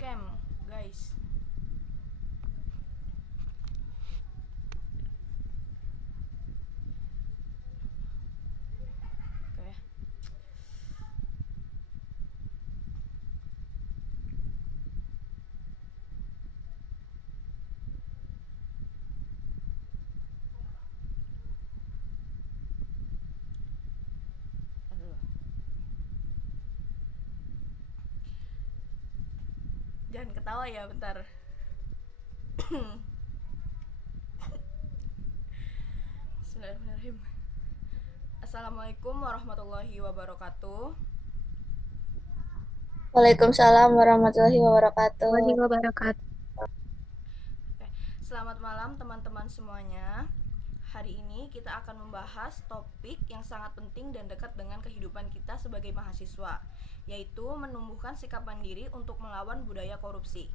scam, guys. Oke. Aduh. Jangan ketawa ya, bentar. Bismillahirrahmanirrahim. Assalamualaikum warahmatullahi wabarakatuh. Waalaikumsalam warahmatullahi wabarakatuh. Warahmatullahi wabarakatuh. Oke. Selamat malam teman-teman semuanya. Hari ini kita akan membahas topik yang sangat penting dan dekat dengan kehidupan kita sebagai mahasiswa, yaitu menumbuhkan sikap mandiri untuk melawan budaya korupsi.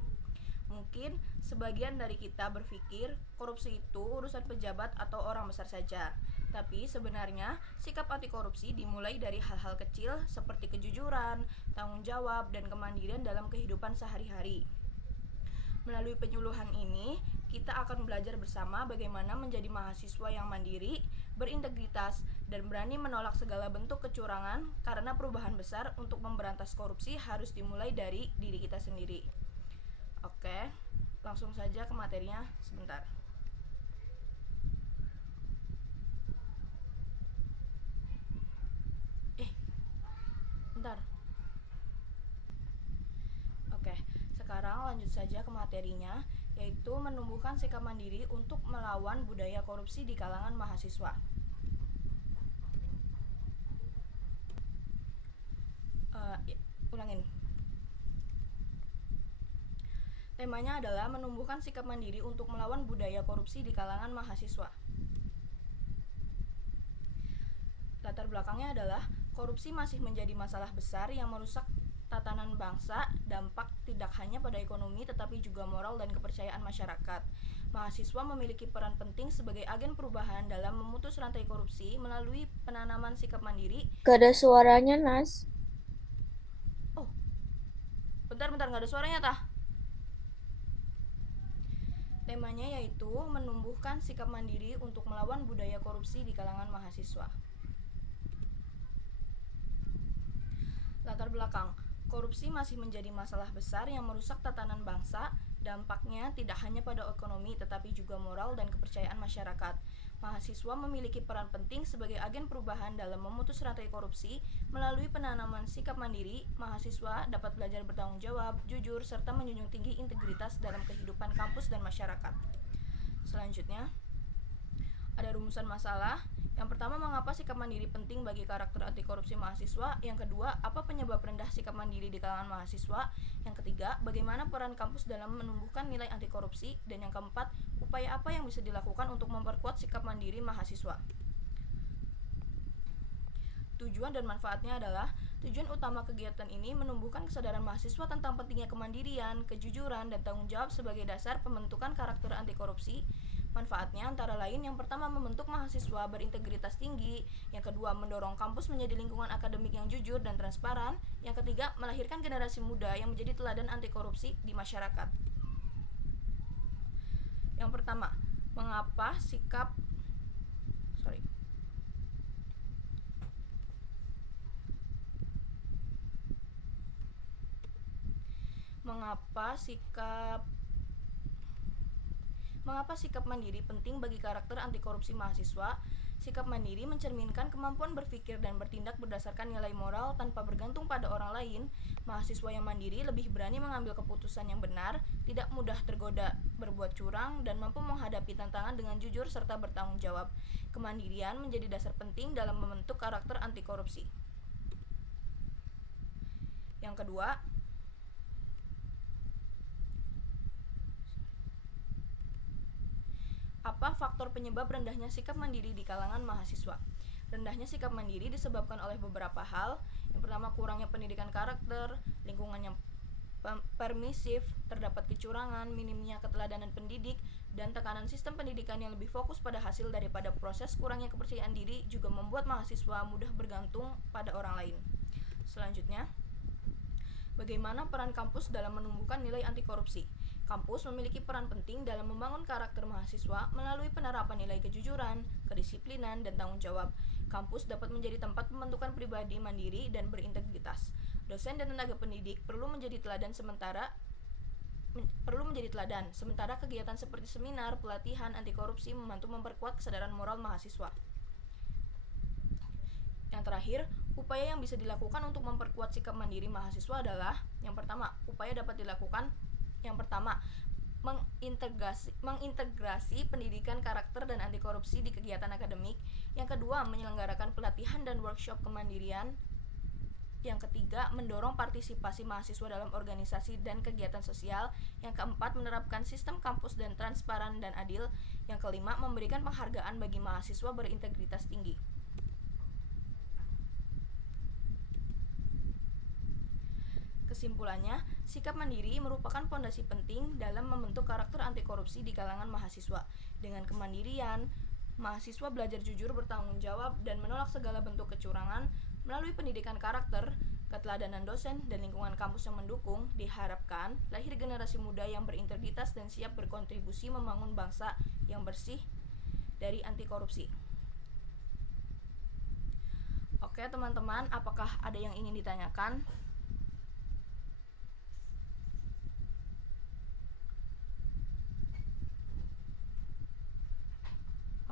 Mungkin sebagian dari kita berpikir korupsi itu urusan pejabat atau orang besar saja. Tapi sebenarnya sikap anti korupsi dimulai dari hal-hal kecil seperti kejujuran, tanggung jawab, dan kemandirian dalam kehidupan sehari-hari. Melalui penyuluhan ini, kita akan belajar bersama bagaimana menjadi mahasiswa yang mandiri, berintegritas, dan berani menolak segala bentuk kecurangan karena perubahan besar untuk memberantas korupsi harus dimulai dari diri kita sendiri. Oke, langsung saja ke materinya sebentar. Bentar. Oke, sekarang lanjut saja ke materinya, yaitu menumbuhkan sikap mandiri untuk melawan budaya korupsi di kalangan mahasiswa. Ulangin. Temanya adalah menumbuhkan sikap mandiri untuk melawan budaya korupsi di kalangan mahasiswa. Latar belakangnya adalah korupsi masih menjadi masalah besar yang merusak tatanan bangsa, dampak tidak hanya pada ekonomi tetapi juga moral dan kepercayaan masyarakat. Mahasiswa memiliki peran penting sebagai agen perubahan dalam memutus rantai korupsi melalui penanaman sikap mandiri. Gak ada suaranya, Nas. Oh, bentar, gak ada suaranya tah. Temanya yaitu menumbuhkan sikap mandiri untuk melawan budaya korupsi di kalangan mahasiswa. Latar belakang, korupsi masih menjadi masalah besar yang merusak tatanan bangsa. Dampaknya tidak hanya pada ekonomi tetapi juga moral dan kepercayaan masyarakat. Mahasiswa memiliki peran penting sebagai agen perubahan dalam memutus rantai korupsi. Melalui penanaman sikap mandiri, mahasiswa dapat belajar bertanggung jawab, jujur, serta menjunjung tinggi integritas dalam kehidupan kampus dan masyarakat. Selanjutnya, ada rumusan masalah. Yang pertama, mengapa sikap mandiri penting bagi karakter anti korupsi mahasiswa? Yang kedua, apa penyebab rendah sikap mandiri di kalangan mahasiswa? Yang ketiga, bagaimana peran kampus dalam menumbuhkan nilai anti korupsi? Dan yang keempat, upaya apa yang bisa dilakukan untuk memperkuat sikap mandiri mahasiswa? Tujuan dan manfaatnya adalah, tujuan utama kegiatan ini menumbuhkan kesadaran mahasiswa tentang pentingnya kemandirian, kejujuran, dan tanggung jawab sebagai dasar pembentukan karakter anti korupsi. Manfaatnya antara lain, yang pertama membentuk mahasiswa berintegritas tinggi, yang kedua mendorong kampus menjadi lingkungan akademik yang jujur dan transparan, yang ketiga melahirkan generasi muda yang menjadi teladan anti korupsi di masyarakat. Yang pertama, mengapa sikap Mengapa sikap mandiri penting bagi karakter anti korupsi mahasiswa? Sikap mandiri mencerminkan kemampuan berpikir dan bertindak berdasarkan nilai moral tanpa bergantung pada orang lain. Mahasiswa yang mandiri lebih berani mengambil keputusan yang benar, tidak mudah tergoda berbuat curang, dan mampu menghadapi tantangan dengan jujur serta bertanggung jawab. Kemandirian menjadi dasar penting dalam membentuk karakter anti korupsi. Yang kedua, apa faktor penyebab rendahnya sikap mandiri di kalangan mahasiswa? Rendahnya sikap mandiri disebabkan oleh beberapa hal. Yang pertama, kurangnya pendidikan karakter, lingkungan yang permisif, terdapat kecurangan, minimnya keteladanan pendidik, dan tekanan sistem pendidikan yang lebih fokus pada hasil daripada proses. Kurangnya kepercayaan diri juga membuat mahasiswa mudah bergantung pada orang lain. Selanjutnya, Bagaimana peran kampus dalam menumbuhkan nilai anti korupsi? Kampus memiliki peran penting dalam membangun karakter mahasiswa melalui penerapan nilai kejujuran, kedisiplinan, dan tanggung jawab. Kampus dapat menjadi tempat pembentukan pribadi mandiri dan berintegritas. Dosen dan tenaga pendidik perlu menjadi teladan sementara kegiatan seperti seminar, pelatihan anti korupsi membantu memperkuat kesadaran moral mahasiswa. Yang terakhir, upaya yang bisa dilakukan untuk memperkuat sikap mandiri mahasiswa adalah yang pertama, mengintegrasi pendidikan karakter dan anti korupsi di kegiatan akademik. Yang kedua, menyelenggarakan pelatihan dan workshop kemandirian. Yang ketiga, mendorong partisipasi mahasiswa dalam organisasi dan kegiatan sosial. Yang keempat, menerapkan sistem kampus dan transparan dan adil. Yang kelima, memberikan penghargaan bagi mahasiswa berintegritas tinggi. Kesimpulannya, sikap mandiri merupakan fondasi penting dalam membentuk karakter anti korupsi di kalangan mahasiswa. Dengan kemandirian, mahasiswa belajar jujur, bertanggung jawab, dan menolak segala bentuk kecurangan. Melalui pendidikan karakter, keteladanan dosen, dan lingkungan kampus yang mendukung, diharapkan lahir generasi muda yang berintegritas dan siap berkontribusi membangun bangsa yang bersih dari anti korupsi. Oke teman-teman, apakah ada yang ingin ditanyakan?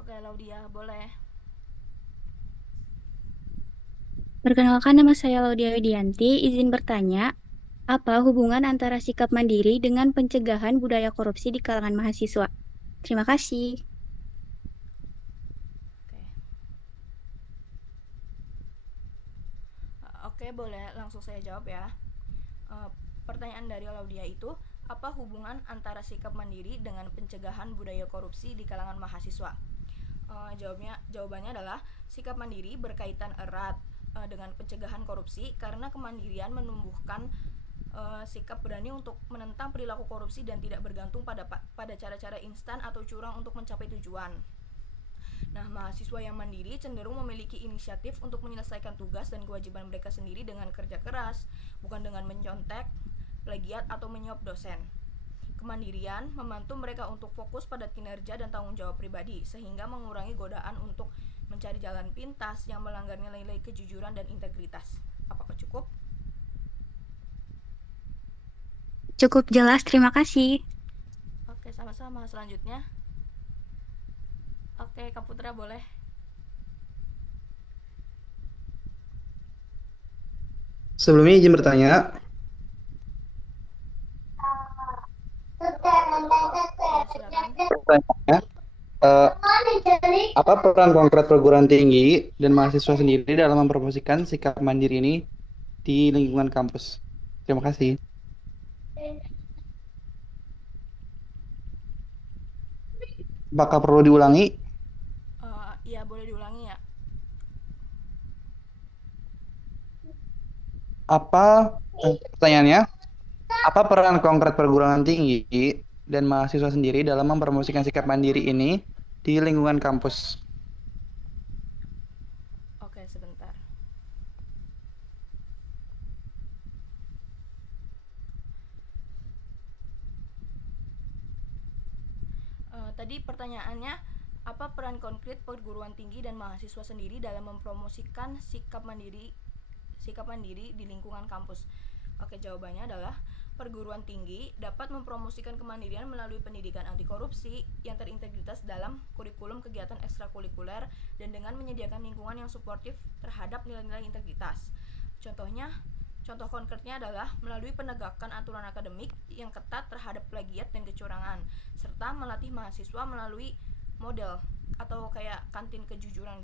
Oke Laudia, boleh. Perkenalkan, nama saya Laudia Widianti. Izin bertanya, apa hubungan antara sikap mandiri dengan pencegahan budaya korupsi di kalangan mahasiswa? Terima kasih. Oke, boleh langsung saya jawab ya. Pertanyaan dari Laudia itu, apa hubungan antara sikap mandiri dengan pencegahan budaya korupsi di kalangan mahasiswa? Jawabannya adalah sikap mandiri berkaitan erat dengan pencegahan korupsi karena kemandirian menumbuhkan sikap berani untuk menentang perilaku korupsi dan tidak bergantung pada cara-cara instan atau curang untuk mencapai tujuan. Nah, mahasiswa yang mandiri cenderung memiliki inisiatif untuk menyelesaikan tugas dan kewajiban mereka sendiri dengan kerja keras, bukan dengan mencontek, plagiat, atau menyuap dosen. Kemandirian membantu mereka untuk fokus pada kinerja dan tanggung jawab pribadi, sehingga mengurangi godaan untuk mencari jalan pintas yang melanggar nilai-nilai kejujuran dan integritas. Apakah cukup? Cukup jelas, terima kasih. Oke, sama-sama. Selanjutnya. Oke, Kak Putra boleh. Sebelumnya izin bertanya, pertanyaannya, apa peran konkret perguruan tinggi dan mahasiswa sendiri dalam mempromosikan sikap mandiri ini di lingkungan kampus? Terima kasih. Apakah perlu diulangi? Iya, boleh diulangi ya. Pertanyaannya, apa peran konkret perguruan tinggi dan mahasiswa sendiri dalam mempromosikan sikap mandiri ini di lingkungan kampus? Oke, sebentar. Tadi pertanyaannya, apa peran konkret perguruan tinggi dan mahasiswa sendiri dalam mempromosikan sikap mandiri di lingkungan kampus? Oke, jawabannya adalah perguruan tinggi dapat mempromosikan kemandirian melalui pendidikan anti korupsi yang terintegritas dalam kurikulum kegiatan ekstrakurikuler dan dengan menyediakan lingkungan yang suportif terhadap nilai-nilai integritas. Contoh konkretnya adalah melalui penegakan aturan akademik yang ketat terhadap plagiat dan kecurangan, serta melatih mahasiswa melalui model atau kayak kantin kejujuran